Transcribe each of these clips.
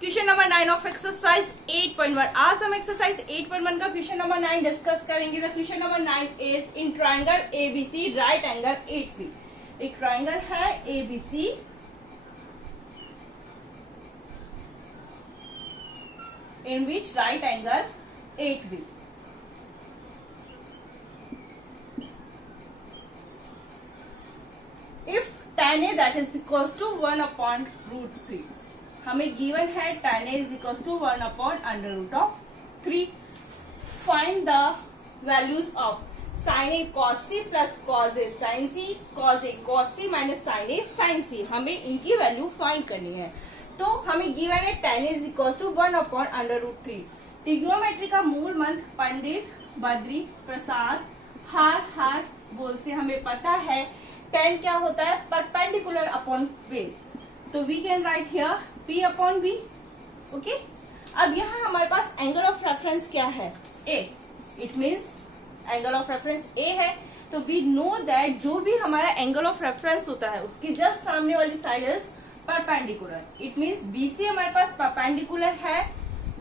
Question number 9 of exercise 8.1। आज हम exercise 8.1 का क्वेश्चन नंबर 9 डिस्कस करेंगे। The question number 9 is in triangle ABC right angle 8B। एक triangle है ABC, in which right angle 8B। If tan A that is equals to 1 upon root 3, हमें given है tan A is equals to 1 upon under root of 3। Find the values of sin A cos C plus cos A sin C, cos A cos C minus sin A sin C। हमें इनकी value find करनी है। तो हमें given है tan A is equals to 1 upon under root 3। Trigonometry का मूल मंत्र पंडित बद्री प्रसाद हार बोल से हमें पता है tan क्या होता है, परपेंडिकुलर अपॉन बेस। तो we can write here P upon B। Okay, अब यहाँ हमारे पास एंगल ऑफ रेफरेंस क्या है, A। It means angle of reference A है। तो वी नो दैट जो भी हमारा एंगल ऑफ रेफरेंस होता है उसकी जस्ट सामने वाली side is perpendicular. It means BC हमारे पास परपेंडिकुलर है,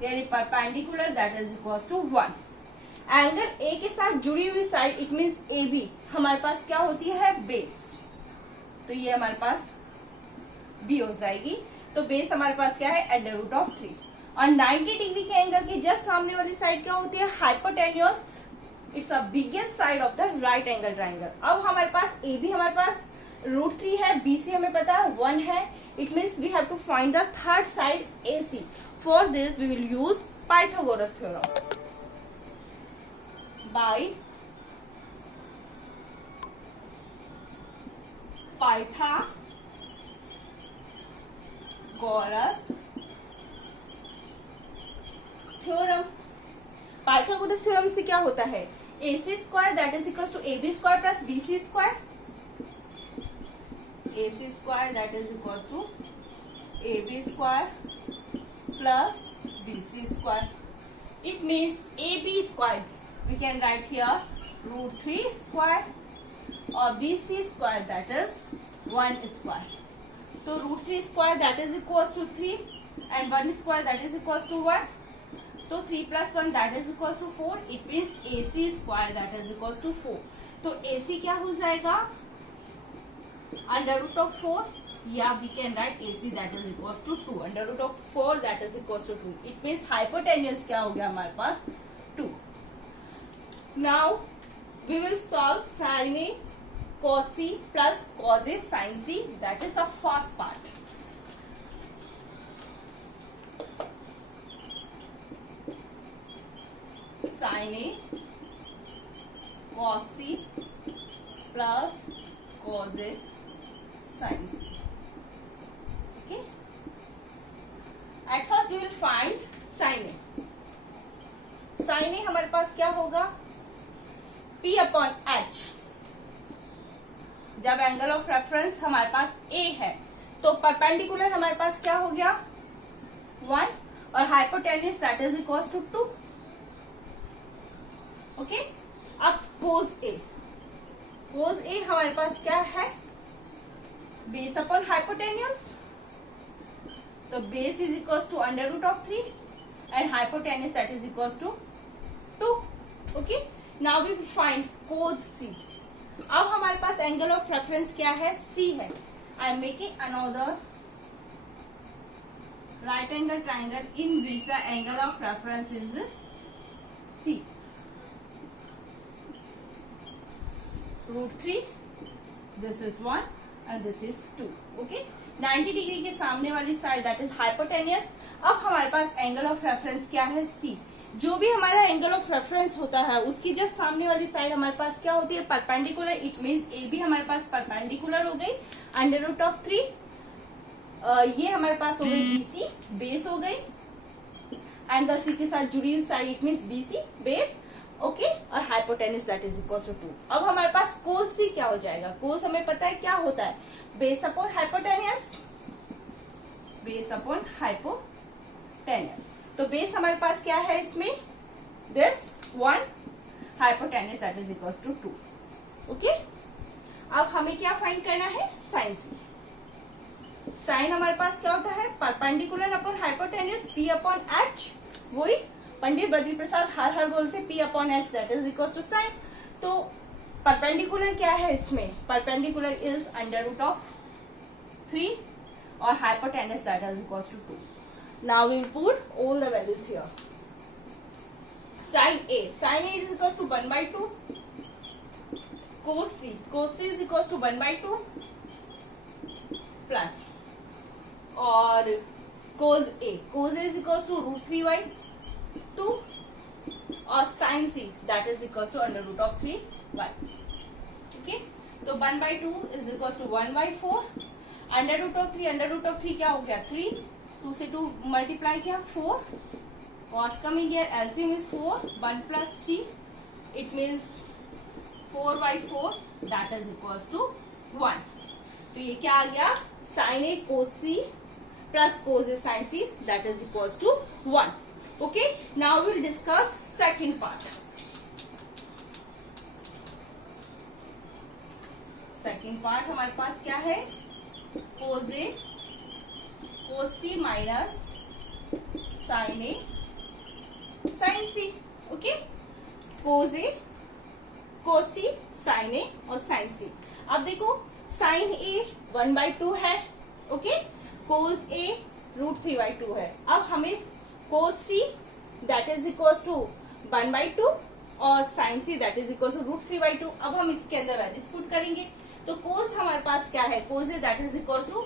यानी perpendicular that is equal to 1। Angle A के साथ जुड़ी हुई साइड इट मीन्स AB हमारे पास क्या होती है, बेस। तो ये हमारे पास B हो जाएगी। तो बेस हमारे पास क्या है, अंडर रूट ऑफ 3। और 90 डिग्री के एंगल की जस्ट सामने वाली साइड क्या होती है, hypotenuse. It's a biggest side of the right angle triangle. अब हमारे पास AB हमारे पास √3 है, BC हमें पता है 1 है। It means we have to find the third side AC। For this we will use Pythagoras theorem. by Pythagoras theorem. Pythagoras theorem से क्या होता है, AC square that is equal to AB square plus BC square. AC square that is equal to AB square plus BC square. It means AB square we can write here √3 square or BC square that is 1 square। तो √3 square that is equals to 3 and 1 square that is equals to 1। तो 3 plus 1 that is equals to 4। it means AC square that is equals to 4। तो AC क्या हो जाएगा, under root of 4, या we can write AC that is equals to 2। Under root of 4 that is equals to 2। it means hypotenuse क्या हो गया हमारे पास, 2। Now we will solve sin A cos C plus cos A sin C। That is the first part। sin A cos C plus cos A sin C। Okay, at first we will find sin A। sin A हमारे पास क्या होगा, P upon H। जब angle of reference हमारे पास A है तो perpendicular हमारे पास क्या हो गया, 1 और hypotenuse that is equals to 2। Okay, अब कोस A। कोस A हमारे पास क्या है, बेस अपॉन हाइपोटेन्यूस। तो base is equals to under root of 3 and hypotenuse that is equals to 2। Okay, now we find cos C। अब हमारे पास angle of reference क्या है, C है। I am making another right angle triangle in which the angle of reference is C। √3 this is 1 and this is 2। Okay, 90 degree के सामने वाली side that is hypotenuse. अब हमारे पास एंगल ऑफ रेफरेंस क्या है, C। जो भी हमारा एंगल ऑफ रेफरेंस होता है उसकी जस्ट सामने वाली साइड हमारे पास क्या होती है, परपेंडिकुलर। इट मीन्स AB हमारे पास परपेंडिकुलर हो गई, अंडर रूट ऑफ 3। ये हमारे पास हो गई BC, बेस हो गई। एंगल C के साथ जुड़ी हुई side it means BC base. Okay, और hypotenuse that is equal to 2। अब हमारे पास कोस C क्या हो जाएगा, कोस हमें पता है क्या होता है, base upon hypotenuse. Base upon hypotenuse. तो बेस हमारे पास क्या है इसमें, this 1, hypotenuse that is equals to 2। Okay, अब हमें क्या फाइंड करना है, साइन C। साइन हमारे पास क्या होता है, perpendicular upon hypotenuse P upon H, वही पंडित बद्री प्रसाद हर बोल से P upon H that is equal to sine. तो परपेंडिकुलर क्या है इसमें, perpendicular is under root of 3 और hypotenuse that is equal to 2। Now we put all the values here. Sine A is equals to 1/2, cos C is equals to 1/2 plus और cos A is equals to √3/2 और sin C that is equals to under root of 3y। ठीक है, तो 1/2 is equals to 1/4, under root of 3 क्या हो गया 3, 2 से 2 multiply किया 4, cos coming here LCM is 4, 1 plus 3 it means 4/4 that is equals to 1। तो ये क्या आ गया, sin A cos C plus cos A sin C that is equals to 1। Okay, now we will discuss second part। Second part हमारे पास क्या है, cos C minus sin A sin C। Okay, cos C sin A और sin C। अब देखो sin A 1/2 है, okay, cos A √3/2 है। अब हमें cos C that is equal to 1/2 और sin C that is equal to √3/2। अब हम इसके अंदर वैल्यूज पुट करेंगे। तो cos हमारे पास क्या है, cos A that is equal to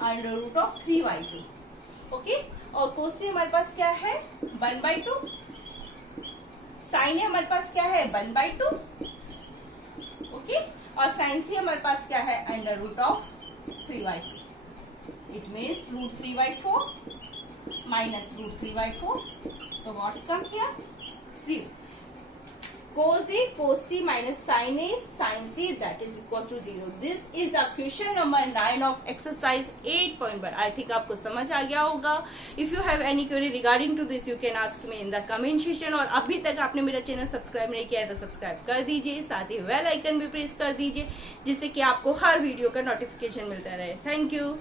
under root of 3/2, okay, और cos C हमारे पास क्या है 1/2, sin A हमारे पास क्या है 1/2, ओके, और sin C हमारे पास क्या है under root of 3/2। It means √3/4 minus √3/4। तो what's come here, see cos A cos C minus sin A sin C that is equals to 0। This is the question number 9 of exercise 8.1। I think आपको समझ आ गया होगा। If you have any query regarding to this you can ask me in the comment section। और अभी तक आपने मेरा channel subscribe नहीं किया है तो सब्सक्राइब कर दीजिए, साथ ही बेल आइकन भी प्रेस कर दीजिए जिससे कि आपको हर वीडियो का नोटिफिकेशन मिलता रहे। Thank you.